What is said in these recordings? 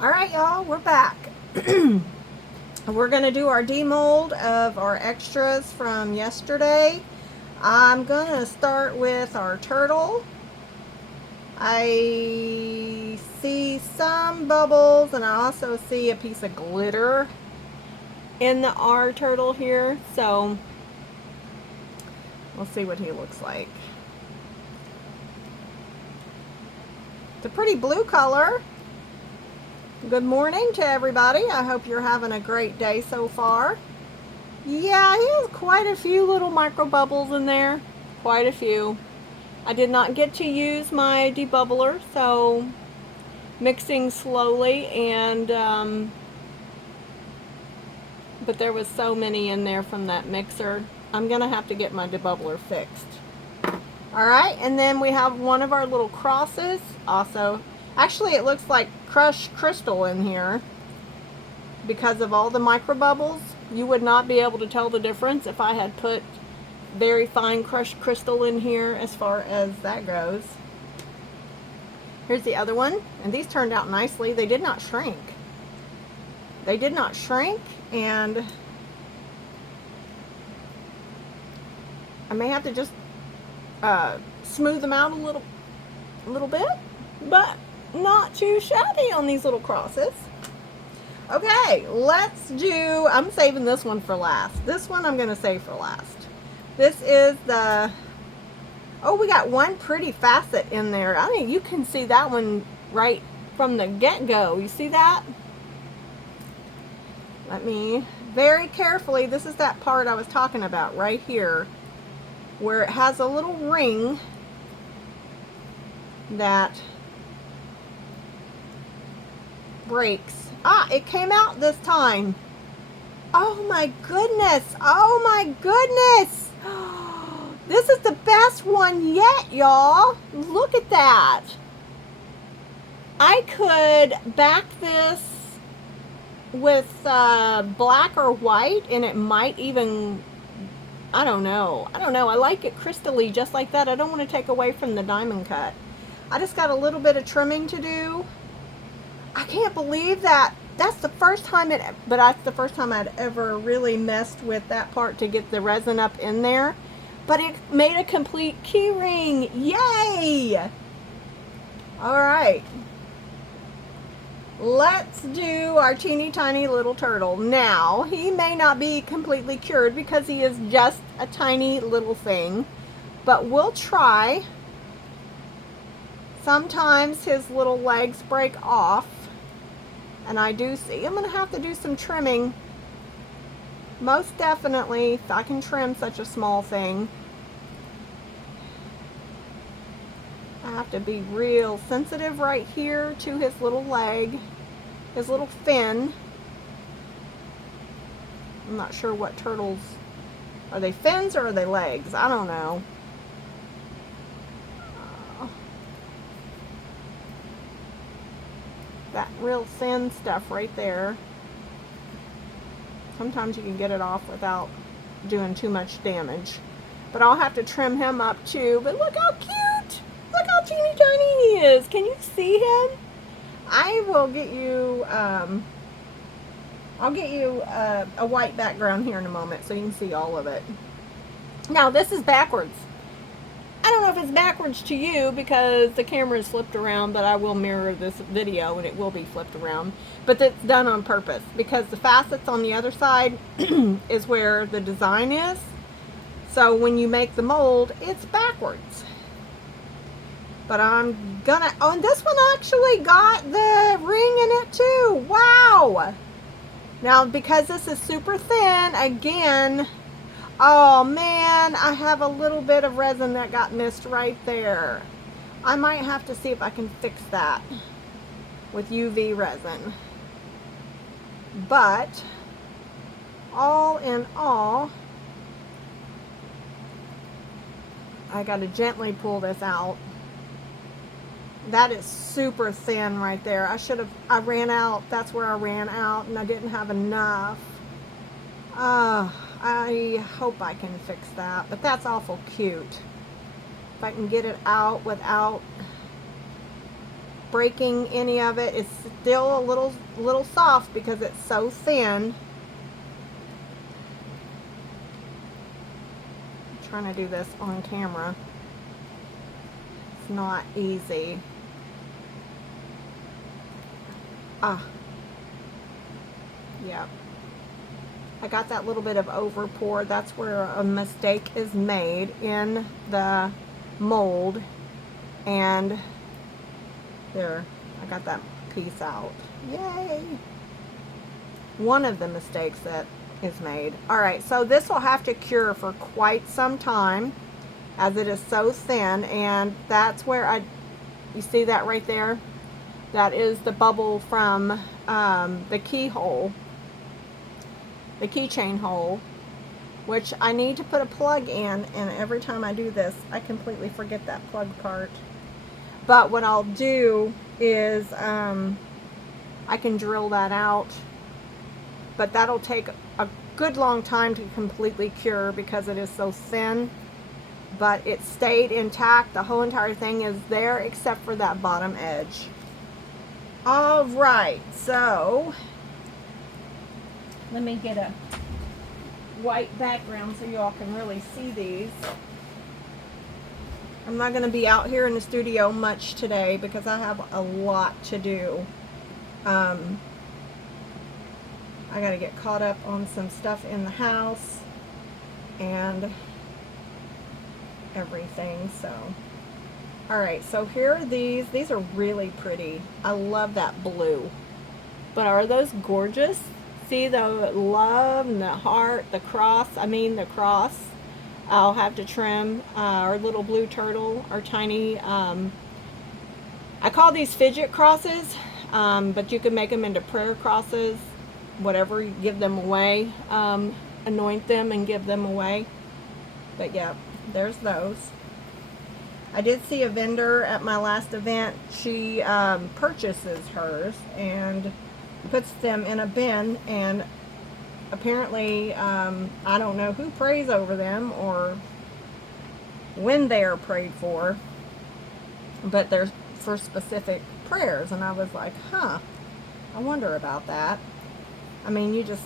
All right, y'all, we're back. We're going to do our demold of our extras from yesterday. I'm going to start with our turtle. I see some bubbles, and I also see a piece of glitter in the R turtle here. So we'll see what he looks like. It's a pretty blue color. Good morning to everybody. I hope you're having a great day so far. Yeah, he has quite a few little micro bubbles in there. Quite a few. I did not get to use my debubbler, so mixing slowly, and but there was so many in there from that mixer. I'm gonna have to get my debubbler fixed. Alright, and then we have one of our little crosses. Also, actually it looks like crushed crystal in here because of all the micro bubbles. You would not be able to tell the difference if I had put very fine crushed crystal in here as far as that goes. Here's the other one, and these turned out nicely. They did not shrink. They did not shrink, and I may have to just smooth them out a little bit, but not too shabby on these little crosses. Okay, let's do, I'm saving this one for last. This one I'm going to save for last. This is the, oh, we got one pretty facet in there. I mean, you can see that one right from the get-go. You see that? Let me, very carefully, this is that part I was talking about right here, where it has a little ring that breaks. Ah, it came out this time. Oh my goodness. Oh my goodness. This is the best one yet, y'all. Look at that. I could back this with black or white, and it might even, I don't know. I like it crystally just like that. I don't want to take away from the diamond cut. I just got a little bit of trimming to do. I can't believe that. That's the first time that's the first time I'd ever really messed with that part to get the resin up in there. But it made a complete key ring. Yay! All right. Let's do our teeny tiny little turtle. Now, he may not be completely cured because he is just a tiny little thing, but we'll try. Sometimes his little legs break off, and I do see I'm going to have to do some trimming. Most definitely, if I can trim such a small thing. I have to be real sensitive right here to his little leg, his little fin. I'm not sure what turtles, are they fins or are they legs? I don't know. That real thin stuff right there. Sometimes you can get it off without doing too much damage. But I'll have to trim him up too. But look how cute! Look how teeny tiny he is. Can you see him? I will get you, I'll get you a white background here in a moment so you can see all of it. Now this is backwards. I don't know if it's backwards to you because the camera is flipped around, but I will mirror this video and it will be flipped around. But that's done on purpose because the facets on the other side is where the design is. So when you make the mold, it's backwards. But I'm gonna, oh, and this one actually got the ring in it too. Wow! Now because this is super thin, again, oh man, I have a little bit of resin that got missed right there. I might have to see if I can fix that with UV resin. But all in all, I gotta gently pull this out. That is super thin right there. I ran out, that's where I ran out, and I didn't have enough. I hope I can fix that, but that's awful cute. If I can get it out without breaking any of it. It's still a little soft because it's so thin. I'm trying to do this on camera. It's not easy. Yep. I got that little bit of over pour. That's where a mistake is made in the mold. And there, I got that piece out. Yay! One of the mistakes that is made. Alright, so this will have to cure for quite some time as it is so thin, and that's where you see that right there? That is the bubble from the keyhole. The keychain hole, which I need to put a plug in, and every time I do this I completely forget that plug part. But what I'll do is I can drill that out, but that'll take a good long time to completely cure because it is so thin. But it stayed intact. The whole entire thing is there except for that bottom edge. Alright, so let me get a white background so y'all can really see these. I'm not going to be out here in the studio much today because I have a lot to do. I got to get caught up on some stuff in the house and everything. So, alright, so here are these. These are really pretty. I love that blue. But are those gorgeous? See the love and the heart, the cross, the cross. I'll have to trim our little blue turtle, our tiny, I call these fidget crosses, but you can make them into prayer crosses, whatever, you give them away, anoint them and give them away. But yeah, there's those. I did see a vendor at my last event. She purchases hers and puts them in a bin, and apparently I don't know who prays over them or when they are prayed for, but they're for specific prayers. And I was like, I wonder about that. I mean, you just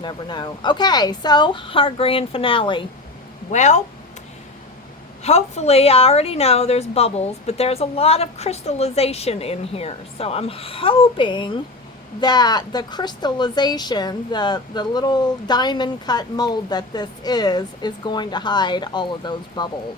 never know. Okay, so our grand finale. Well, hopefully, I already know there's bubbles, but there's a lot of crystallization in here. So I'm hoping that the crystallization, the little diamond cut mold that this is going to hide all of those bubbles.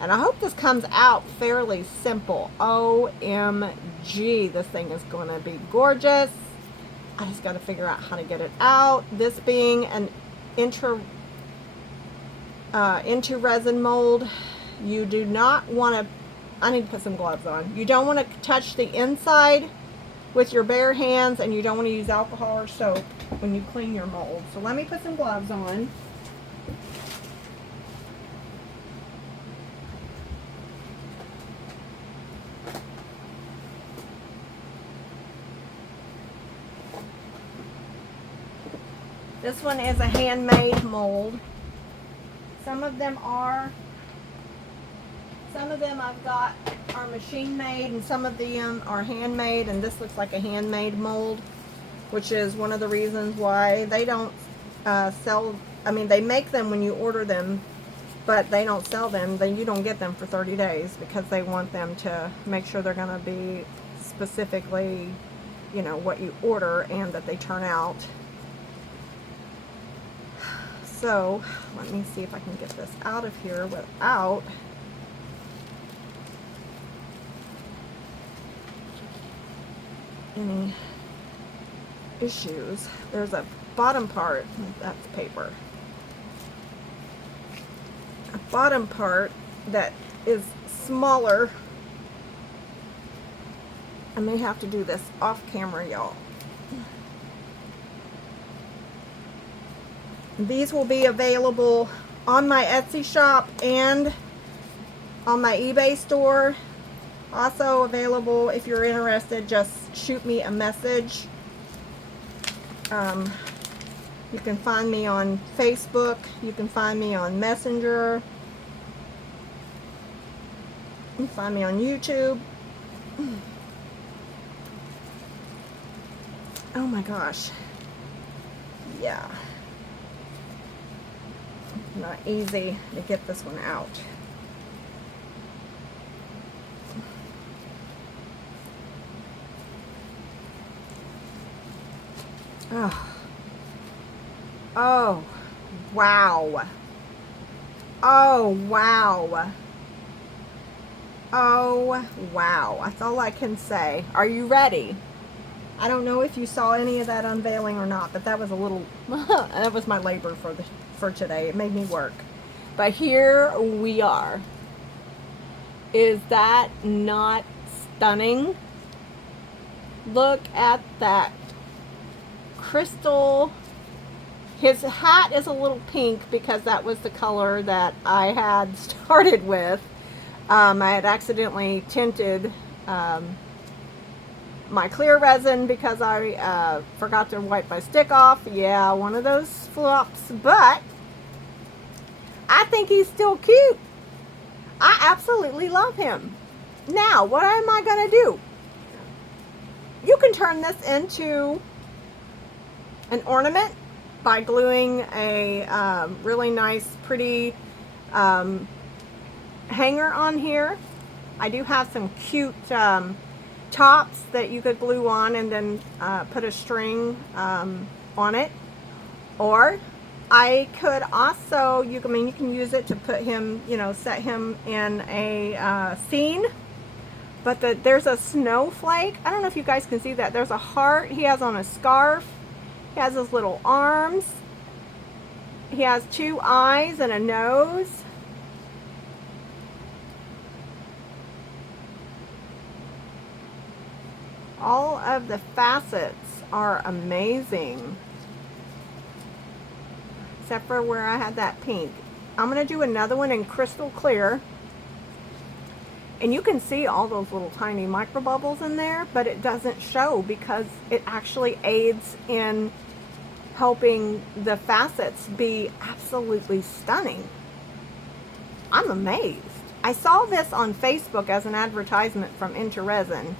And I hope this comes out fairly simple. OMG, this thing is going to be gorgeous. I just got to figure out how to get it out. This being an into resin mold, you do not want to, I need to put some gloves on. You don't want to touch the inside with your bare hands, and you don't want to use alcohol or soap when you clean your mold. So let me put some gloves on. This one is a handmade mold. Some of them I've got are machine made, and some of them are handmade, and this looks like a handmade mold, which is one of the reasons why they don't sell. I mean, they make them when you order them, but they don't sell them. Then you don't get them for 30 days because they want them to make sure they're going to be specifically, what you order and that they turn out. So let me see if I can get this out of here without any issues. There's a bottom part, that's paper. A bottom part that is smaller. I may have to do this off camera, y'all. These will be available on my Etsy shop and on my eBay store. Also available, if you're interested, just shoot me a message. You can find me on Facebook. You can find me on Messenger. You can find me on YouTube. Oh my gosh. Yeah. Not easy to get this one out. Oh. Oh. Wow. Oh, wow. Oh, wow. That's all I can say. Are you ready? I don't know if you saw any of that unveiling or not, but that was a little, that was my labor for today. It made me work. But here we are. Is that not stunning? Look at that crystal. His hat is a little pink because that was the color that I had started with. I had accidentally tinted my clear resin because I forgot to wipe my stick off. Yeah, one of those flops, but I think he's still cute. I absolutely love him. Now, what am I going to do? You can turn this into an ornament by gluing a really nice, pretty hanger on here. I do have some cute tops that you could glue on and then put a string on it. Or I could also, you can use it to put him, set him in a scene. But there's a snowflake. I don't know if you guys can see that. There's a heart. He has on a scarf. He has his little arms. He has 2 eyes and a nose. All of the facets are amazing. Except for where I had that pink. I'm going to do another one in crystal clear. And you can see all those little tiny micro bubbles in there, but it doesn't show because it actually aids in helping the facets be absolutely stunning. I'm amazed. I saw this on Facebook as an advertisement from Resin,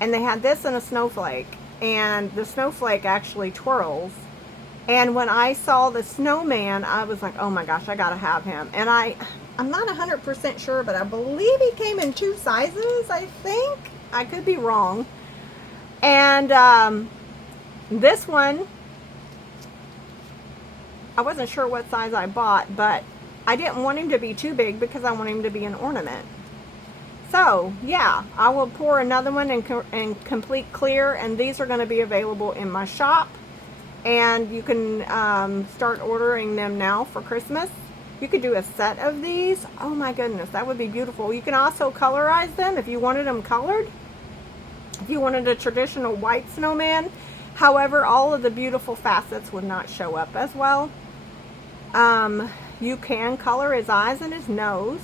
and they had this in a snowflake, and the snowflake actually twirls. And when I saw the snowman, I was like, oh my gosh, I gotta have him. And I'm not 100% sure, but I believe he came in 2 sizes, I think. I could be wrong. And this one, I wasn't sure what size I bought, but I didn't want him to be too big because I want him to be an ornament. So, yeah, I will pour another one in complete clear, and these are going to be available in my shop. And you can start ordering them now for Christmas. You could do a set of these. Oh my goodness, that would be beautiful. You can also colorize them if you wanted them colored. If you wanted a traditional white snowman. However, all of the beautiful facets would not show up as well. You can color his eyes and his nose.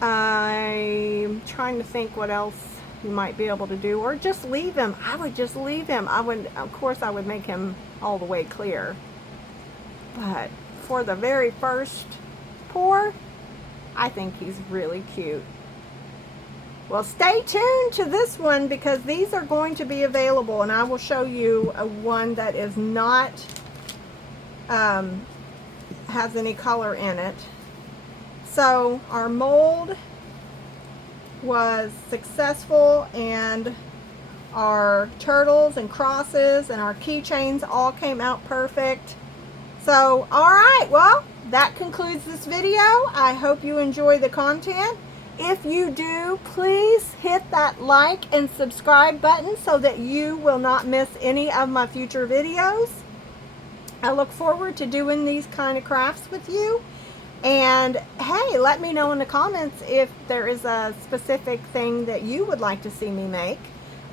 I'm trying to think what else you might be able to do, or just leave him. I would just leave him. Of course I would make him all the way clear, but for the very first pour, I think he's really cute. Well, stay tuned to this one because these are going to be available, and I will show you a one that is not has any color in it. So our mold was successful, and our turtles and crosses and our keychains all came out perfect. So, all right, well, that concludes this video. I hope you enjoy the content. If you do, please hit that like and subscribe button so that you will not miss any of my future videos. I look forward to doing these kind of crafts with you. And hey, let me know in the comments if there is a specific thing that you would like to see me make,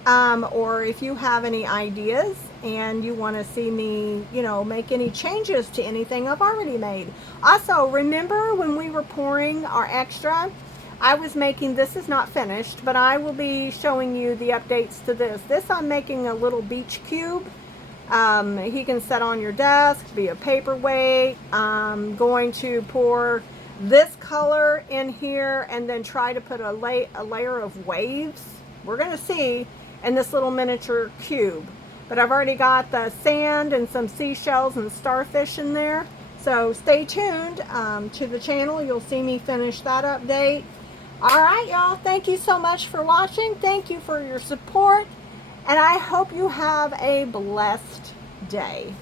or if you have any ideas and you want to see me, make any changes to anything I've already made. Also, remember when we were pouring our extra, I was making, this is not finished, but I will be showing you the updates to this. This I'm making a little beach cube. He can set on your desk, be a paperweight. I'm going to pour this color in here and then try to put a layer of waves we're going to see in this little miniature cube. But I've already got the sand and some seashells and starfish in there. So stay tuned to the channel. You'll see me finish that update. All right, y'all. Thank you so much for watching. Thank you for your support. And I hope you have a blessed day.